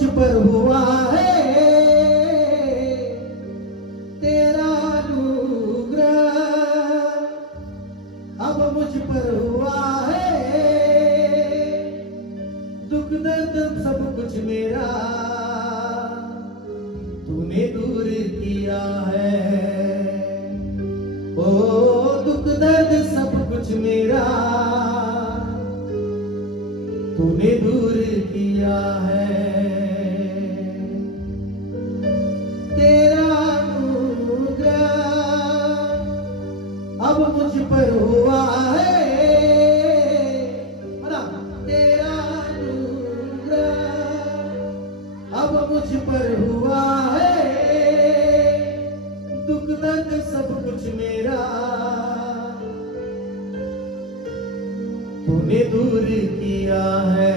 मुझ पर हुआ है तेरा अनुग्रह, अब मुझ पर हुआ है दुख दर्द सब कुछ मेरा तूने दूर किया है। ओ दुख दर्द सब कुछ मेरा तूने दूर किया है। तेरा अनुग्रह अब मुझ पर हुआ है, तेरा अनुग्रह अब मुझ पर हुआ है दुख दर्द सब कुछ मेरा तूने दूर किया है।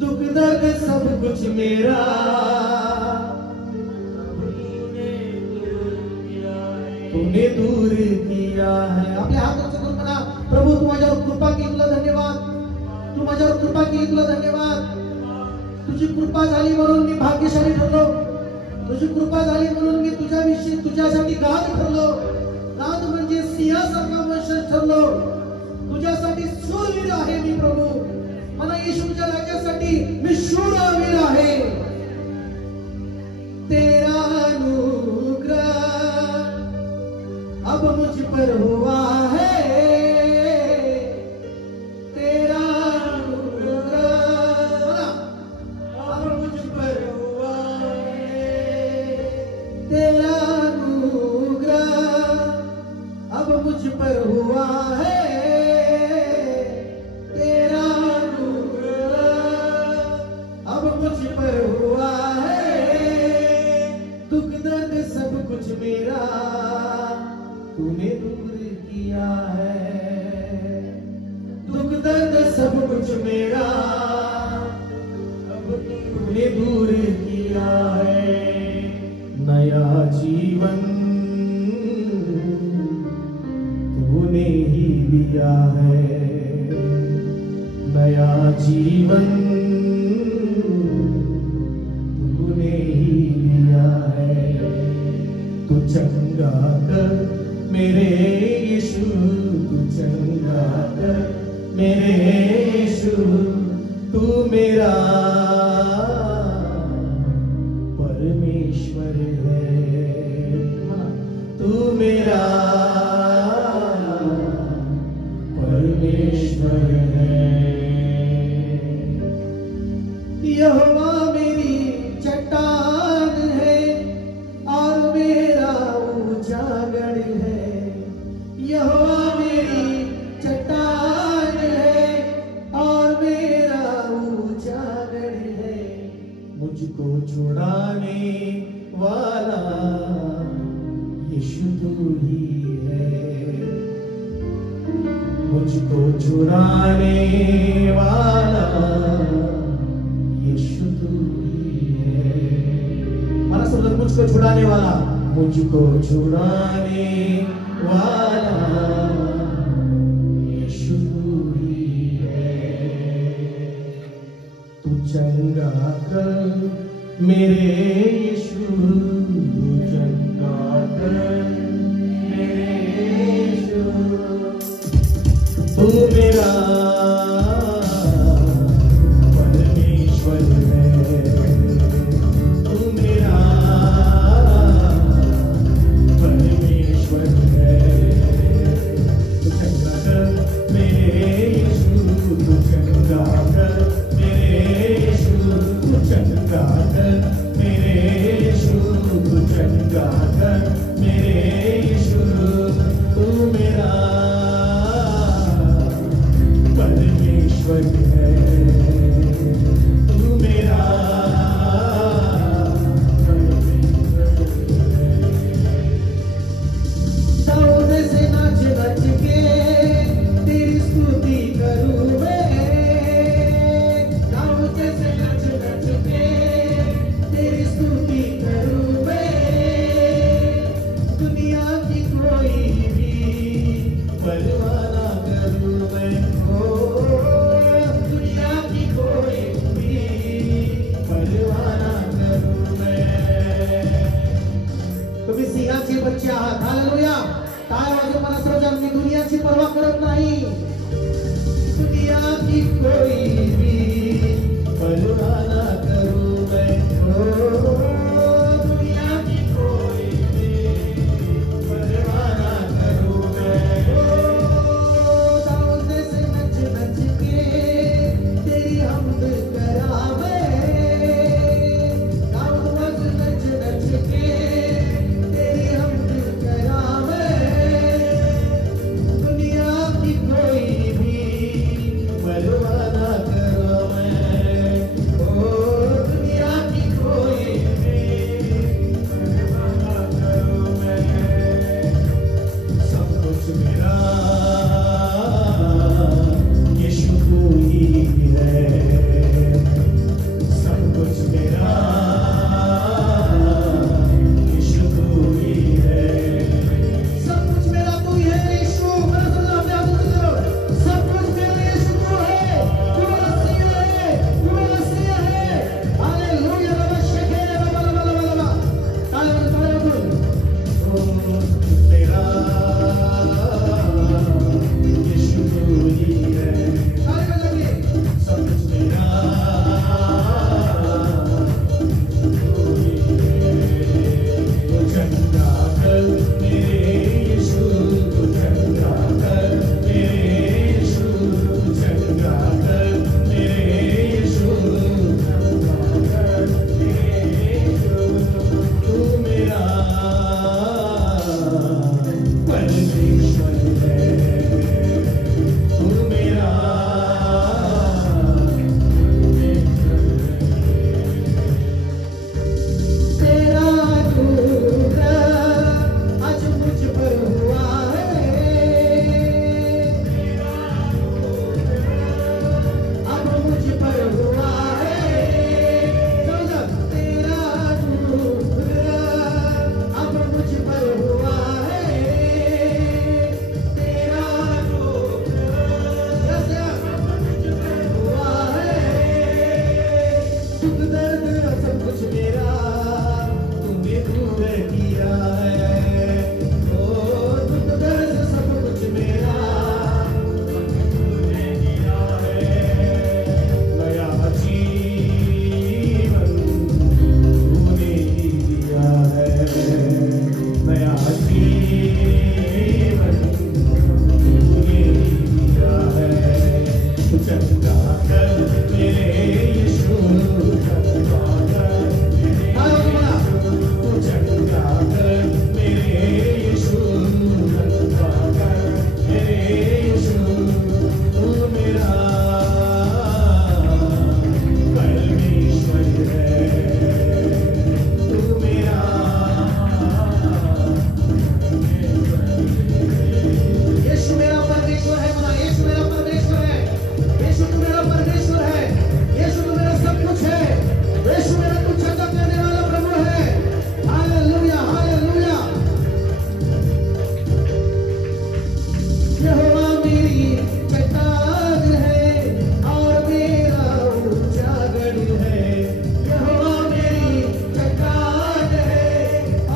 दुख दर्द सब कुछ मेरा तूने दूर किया है। आपल्या हाताचं करून म्हणा, प्रभू तू माझ्यावर कृपा केली तुला धन्यवाद, तू माझ्यावर कृपा केली तुला धन्यवाद। तुझी कृपा झाली म्हणून मी भाग्यशाली ठरलो, तुझी कृपा झाली म्हणून मी तुझ्याविषयी तुझ्यासाठी गाद ठरलो। गाद म्हणजे सिंहासारखा वंशज ठरलो, तुझ्यासाठी शूरवीर आहे मी प्रभू। मला येशूच्या राज्यासाठी मी शूरवीर आहे। तेरा अनुग्रह अब मुझ पर हुआ है, तेरा अनुग्रह अब मुझ पर हुआ है। तेरा अनुग्रह अब मुझ पर हुआ है, तेरा अनुग्रह अब मुझ पर हुआ है दुख दर्द सब कुछ मेरा तूने दूर किया है। दुख दर्द सब कुछ मेरा अब तूने दूर किया है। नया जीवन तूने ही दिया है, नया जीवन तूने ही दिया है। तू चंगा कर मेरे यीशु, तू चंगा कर मेरे यीशु, तू मेरा परमेश्वर है, तू मेरा परमेश्वर है। यहोवा मेरी चट्टान है और मेरा ऊंचा गढ़ है। यहोवा मेरी चट्टान है और मेरा ऊंचा गढ़ है। मुझको छुड़ाने वाला यीशु तू ही है, मुझको छुड़ाने वाला यीशु तू ही है। माना सब लोग, मुझको छुड़ाने वाला, मुझको छुड़ाने वाला यीशु तू ही है। तू चंगा कर मेरे यीशु, तू चंगा कर मेरे यीशु, तू मेरा परमेश्वर है, तू मेरा परमेश्वर है। तू चंगा कर मेरे यीशु, तू चंगा कर मेरे यीशु, तू चंगा कर मेरे यीशु, तू चंगा कर मेरे यीशु, तू मेरा परमेश्वर है, तू मेरा परमेश्वर है। दाऊद से नाच नाच के तेरी स्तुति करूं मैं, दाऊद से नाच नाच के तेरी स्तुति करूं मैं। दुनिया की कोई भी परवाह ना करूं मैं, दुनिया की कोई भी दुनियाचे आहात. हालेलुया. टाळ्या वाजवून मला सर्वजण, मी दुनियाची पर्वा करत नाही. दुनिया की कोई भी परवाह ना करूं मैं. दुनिया की कोई भी परवाह ना करूं मैं. दाऊद से नच नच के तेरी हमद करावे. दाऊद वग नच नच के तेरी हमद करावे. दुनिया की कोई भी परवाह ना करूं मैं. दुनिया की कोई भी परवाह ना करूं मैं. सब कुछ मेरा यीशु तू ही है. सब कुछ मेरा यीशु तू ही है. सब कुछ मेरा तू ही है यीशु. मेरा सदा अपने हाथों से करो. सब कुछ मेरा यीशु तू है. तू मेरा सिंह है. तू मेरा सिंह है. हालेलुया. रबा शेखे रबा रबा रबा रबा. तालियों से मेरा यीशु तू ही है. ताली बजाइए. सब कुछ मेरा तू ही है. तू चंगा कर मेरे यीशु. तू चंगा कर मेरे यीशु. तू चंगा कर मेरे यीशु. चंगा कर मेरे यीशु. तू मेरा परमेश्वर है. तू मेरा तेरा अनुग्रह आज मुझ पर हुआ है. अब मुझ पर हुआ है. समझो. तेरा अनुग्रह अब मुझ पर हुआ है. तेरा अनुग्रह हुआ है. दुख दर्द सब कुछ मेरा तूने दूर किया है. ओ दुख दर्द सब कुछ मेरा तूने किया है. नया जीवन तूने दिया है. नया जीवन तूने दिया है. तू चंगा कर मेरे यीशु. चंगा कर मेरे यीशु. तू चंगा कर मेरे यीशु. चंगा कर मेरे यीशु. तू मेरा परमेश्वर है. तू मेरा यीशु मेरा परमेश्वर है. बोला यीशु मेरा परमेश्वर है. यीशु तू मेरा परमेश्वर है. यीशु तू मेरा सब कुछ है. यीशु मेरा तू चंगा करने वाला प्रभु है. हालेलुया. हालेलुया. यहोवा मेरी चट्टान है और मेरा ऊंचा गढ़ है. यहोवा मेरी चट्टान है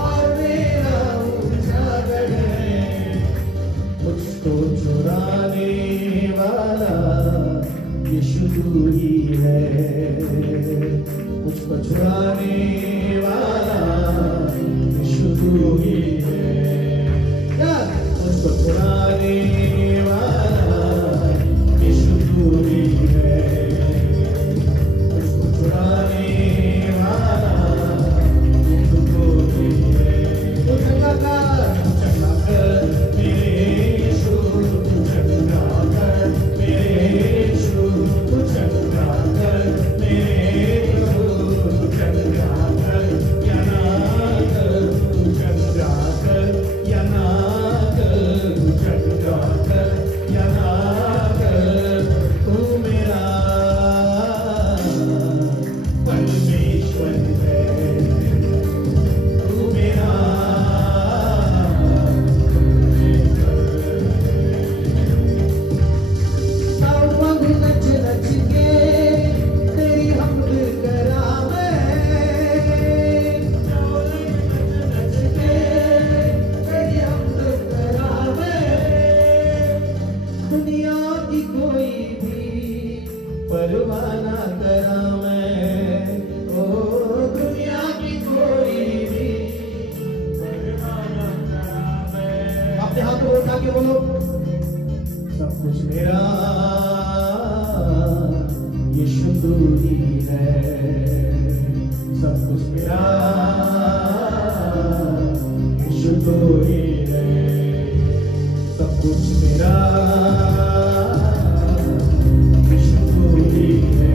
और मेरा ऊंचा गढ़ है. मुझको चुराने वाला यीशु तू ही है. मुझको छुड़ाने वाला यीशु तू ही है. मुझको छुड़ाने वाला यीशु तू ही है. मुझको छुड़ाने वाला यीशु तू ही है. तू चंगा कर मेरे यीशु. तू चंगा कर मेरे यीशु. तू चंगा कर मेरे प्रभु. तू चंगा कर मेरा, यीशु तू ही है सब कुछ मेरा, यीशु तू ही है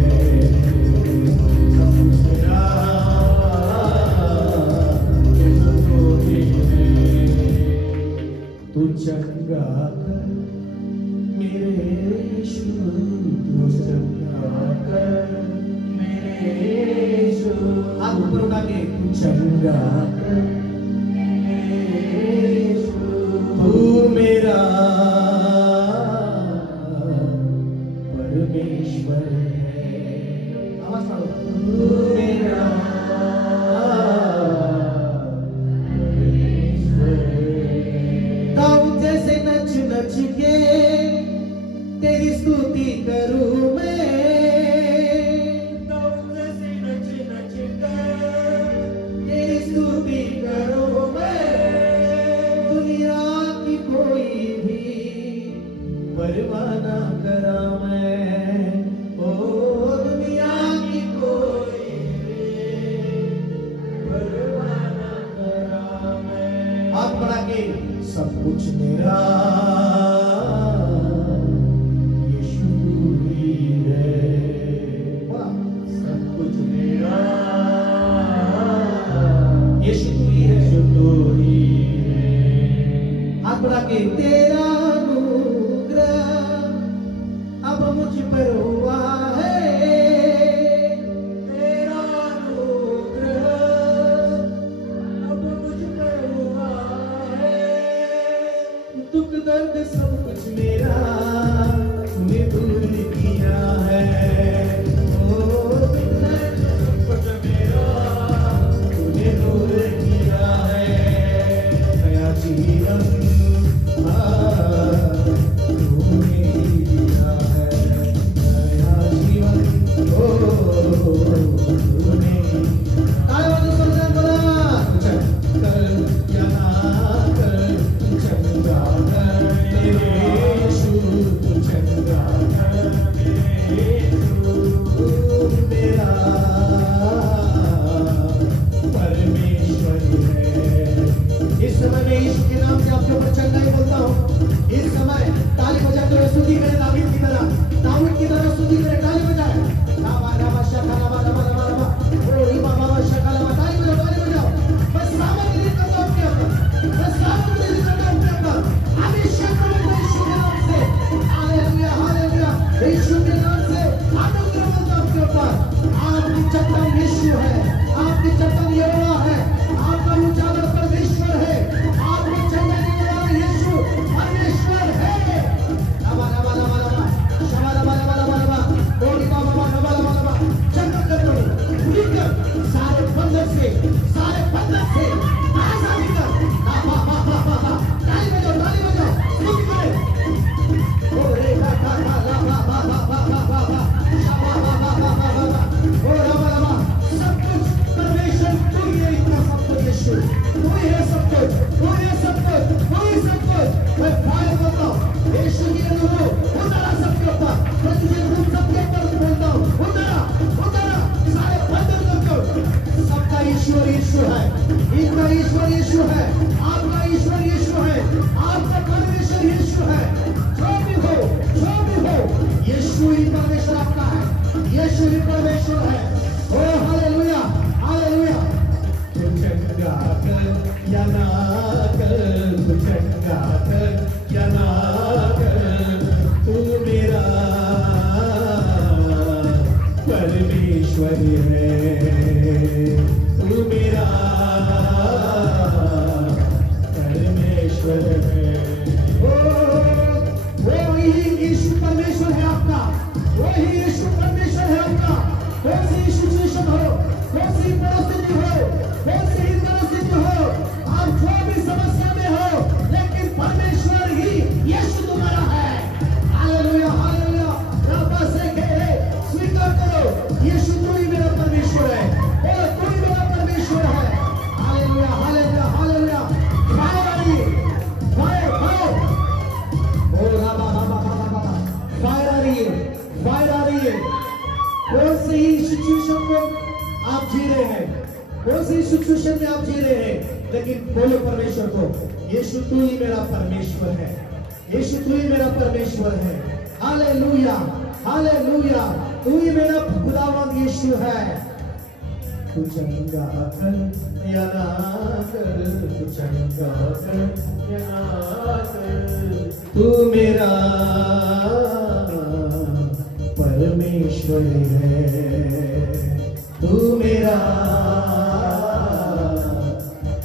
सब कुछ मेरा, यीशु तू ही है। तू चंगा कर मेरे यीशु, तू चंगा कर मेरे यीशु। हाथ ऊपर उठा के तू चंगा कर मेरे यीशु, तू मेरा परमेश्वर है। आवाज पाड़ो, तू मेरा परमेश्वर है। दाऊद जैसे नच नच के तेरी स्तुति करूं मैं, दाऊद जैसे नच नच के तेरी स्तुति करूं मैं। दुनिया की कोई भी परवाह ना करा मैं, ओ दुनिया की कोई भी परवाह ना करा मैं। हाथ बढ़ा के सब कुछ मेरा, यीशु तू ही है सब कुछ मेरा, यीशु तू ही है, यीशु तू ही है। हाथ बढ़ा के तेरा अनुग्रह अब मुझ पर हुआ है, तेरा अनुग्रह अब मुझ पर हुआ है। दुख दर्द सब कुछ मेरा तूने दूर किया है, ओ दुख दर्द सब कुछ मेरा तूने दूर किया है। नया जीवन तूने दिया है, नया जीवन ओ तूने। तालियों से बोला कर या ना कर, चंगा कर मेरे यीशु, तू चंगा कर मेरे यीशु, तू मेरा परमेश्वर है। इस समय मैं यीशु के नाम से आपके ऊपर चंगाई बोलता हूँ। इस समय ताली बजाते हुए स्तुति करें, दाऊद की तरह स्तुति करें, ताली बजाएं। लावा लावा शका लावा लावा लावा लावा, ओ रीमा बाबा शका लावा, ताली बजाओ। बस सामर्थ्य रिलीज करता हूं अपने ऊपर, बस सामर्थ्य रिलीज करता हूं अपने ऊपर। अभिषेक करो यीशु के नाम से, हालेलुया हालेलुया। यीशु के नाम से अनुग्रह बोलता हूं अपने ऊपर। आपकी चट्टान यीशु है, आपकी चट्टान यहोवा है, आपका उजागर परमेश्वर है, आपको चंगाई देने वाला यीशु परमेश्वर है। लावा लावा लावा लावा शबा लावा लावा लावा लावा, ओरी बाबा लावा लावा लावा। चंगा कर दो, खुलकर सारे बंधन से आजादी कर। ताली बजाओ स्तुति करें। ओ रे ला ला ला ला ला ला ला ला ला ला, शबा ला ला ला ला ला ला, ओ लावा लावा। सब कुछ परमेश्वर तू ही है, इतना सब कुछ यीशु तू ही है, सब कुछ तू ही है, सब कुछ तू ही सब कुछ। मैं फायर करता हूँ यीशु की रूह उतारा सबके ऊपर, मैं तुझे रूह सबके ऊपर बोलता हूँ, उतारा उतारा सारे बंधन को। सबका ईश्वर यीशु है, इनका ईश्वर यीशु है, आपका ईश्वर यीशु है, आपका परमेश्वर यीशु है। जो भी हो यीशु ही परमेश्वर आपका है, यीशु ही परमेश्वर है। ओ हालेलुया हालेलुया। तू चंगा कर या ना कर, तू चंगा कर या ना कर, तू मेरा परमेश्वर है, तू मेरा परमेश्वर है। वही यीशु परमेश्वर है आपका, वही यीशु परमेश्वर है आपका। कौन सी सिचुएशन हो, कौन सी परिस्थिति हो, कौन सी परिस्थिति हो, आप जो भी समस्या में हो, लेकिन परमेश्वर ही यीशु तुम्हारा है। Hallelujah hallelujah. रब्बा से कहे स्वीकार करो, यीशु तू ही मेरा परमेश्वर है, और तू ही मेरा परमेश्वर है। Hallelujah hallelujah hallelujah. फायर आ रही है, फायर फायर, ओ रब्बा रब्बा रब्बा, फायर आ रही है, फायर आ रही है। कौन सी सिचुएशन को आप जी रहे हैं, कौन सी सिचुएशन में आप जी रहे हैं, लेकिन बोलो परमेश्वर को, यीशु तू ही मेरा परमेश्वर है, यीशु तू ही मेरा परमेश्वर है। हालेलुया, हालेलुया, तू ही मेरा खुदावंद यीशु है। तू चंगा कर या ना कर, तू चंगा कर या ना कर, तू मेरा परमेश्वर है, तू मेरा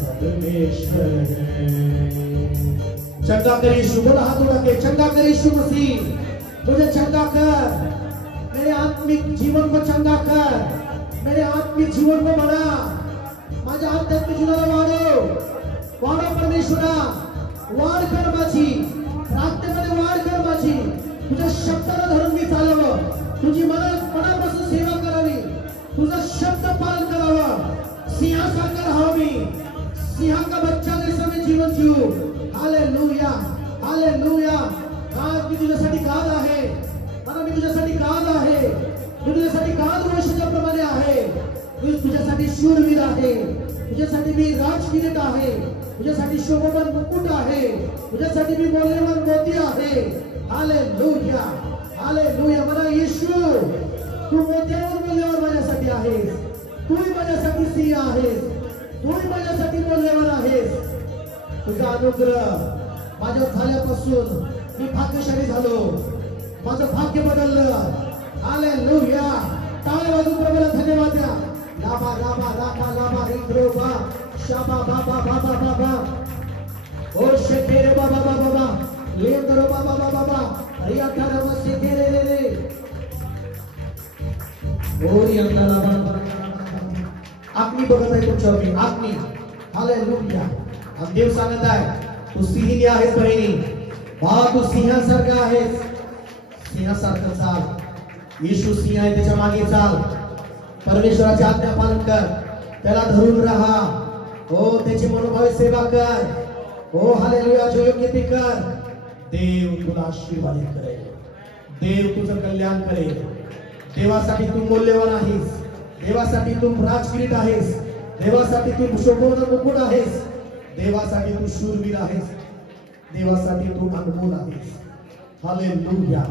परमेश्वर है। चंगा कर यीशु, बोला हाथ उठा के, चंगा कर यीशु मसीह, मुझे चंगा कर, मेरे आत्मिक जीवन को चंगा कर, मेरे आत्मिक जीवन को बना, माझ्या आध्यात्मिक जीवनाला वाढव परमेश्वरा, वाढ कर माझी, प्रार्थनेमध्ये वाढ कर माझी, तुझ्या शब्दाला धरून मी चालावं, तुझी मनापासून सेवा करावी, तुझा शब्द पालन करावं, सिंहासारखं राहावं मी, सिंह का बच्चा जैसा मैं जीवन जीऊ। Hallelujah, hallelujah. आज मी तुझ्यासाठी गाद आहे, मला मी तुझ्यासाठी गाद आहे, मी तुझ्यासाठी गाद वंशाप्रमाणे आहे, मी तुझ्यासाठी शूरवीर आहे, तुझ्यासाठी मी राजकिरीट आहे, तुझ्यासाठी शोभावान मुकुट आहे, तुझ्यासाठी मी मौल्यवान मोती आहे। Hallelujah, hallelujah. मला येशू, तू मोत्यावर मौल्यवान माझ्यासाठी आहेस, तूही माझ्यासाठी सिंह आहेस, तूही माझ्यासाठी मौल्यवान आहेस। तुझा अनुग्रह माझ्यावर झाल्यापासून मी भाग्यशाली झालो, माझं भाग्य बदललं। हालेलुया। टाळ्या वाजून प्रभूला धन्यवाद द्या। लाभा लाभा राखा लाभा रिद्रोबा शाबा बाबा बाबा बाबा ओ शेखेरे बाबा बाबा बाबा लेंदरो बाबा बाबा बाबा रिया थारा शेखेरे रे रे ओ रिया थारा बाबा आत्मी बघत आहे तुमच्यावर मी, आत्मी। हालेलुया। आज देव सांगत आहे तू सिंहिणी आहेस बहिणी, तू सिंहासारखा आहेस, सिंहासारखं चाल। येशू सिंह आहे, त्याच्या मागे चाल, परमेश्वराची आज्ञा पालन कर, त्याला धरून राहा, हो त्याची मनोभावे सेवा कर, हो हालेलुया, जो योग्य ते कर। देव तुला आशीर्वादित करेल, देव तुझं कल्याण करेल। देवासाठी तू मौल्यवान आहेस, देवासाठी तू राजकिरीट आहेस, देवासाठी तू शोभोन मुकुट आहेस, देवासाठी तू शूरवीर आहेस, देवासाठी तू अनमोल आहेस। हालेलुया।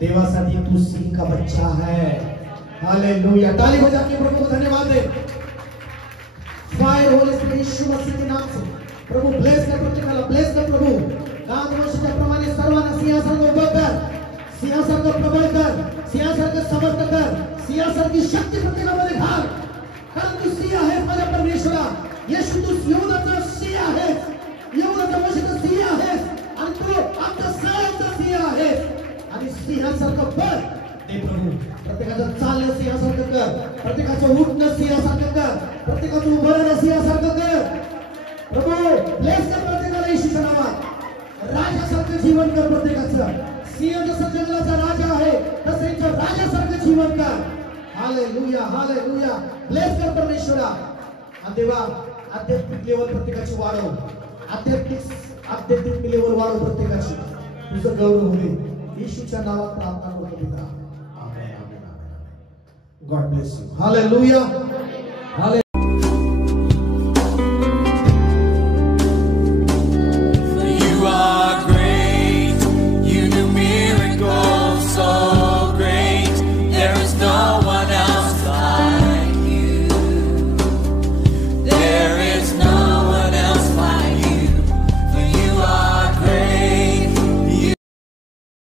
देवासाठी तू सिंह का बच्चा है। हालेलुया। ताली बजा के प्रभु को धन्यवाद दे। फायर होली स्पिरिट यीशु मसीह के नाम से प्रभु ब्लेस कर प्रत्येकाला, ब्लेस कर प्रभु। गाद वंशाच्या प्रमाणे सर्वांना सिंहासारखं उभं कर, सिंहासारखं प्रबळ कर, सिंहासारखं समर्थ कर, सिंहासारखी शक्ती प्रत्येकामध्ये घाल, कारण तू सिंह आहेस माझ्या परमेश्वरा। येशू तू यहूदाचा सिंह आहेस, यहूदाच्या वंशाचा सिंह आहेस, आणि तू आमच्या सगळ्यांचा सिंह आहेस, आणि सिंहासारखं बळ दे प्रभू। प्रत्येकाचं चालणं सिंहासारखं कर, प्रत्येकाचं उठणं सिंहासारखं कर, प्रत्येकाचं उभं राहणं सिंहासारखं कर प्रभू। ब्लेस कर प्रत्येकाला येशूच्या नावात, राजासारखं जीवन कर प्रत्येकाचं। सिंह जसं जंगलाचा राजा आहे तसं यांच्या राजासारखं जीवन कर। Hallelujah, hallelujah. ब्लेस कर परमेश्वरा। आणि देवा आध्यात्मिक लेवल प्रत्येकाची वाढव, आध्यात्मिक लेवल वाढव प्रत्येकाची, तुझं गौरव होईल। येशूच्या नावात प्रार्थना करतो पिता, amen, amen, amen. God bless you. Hallelujah, hallelujah.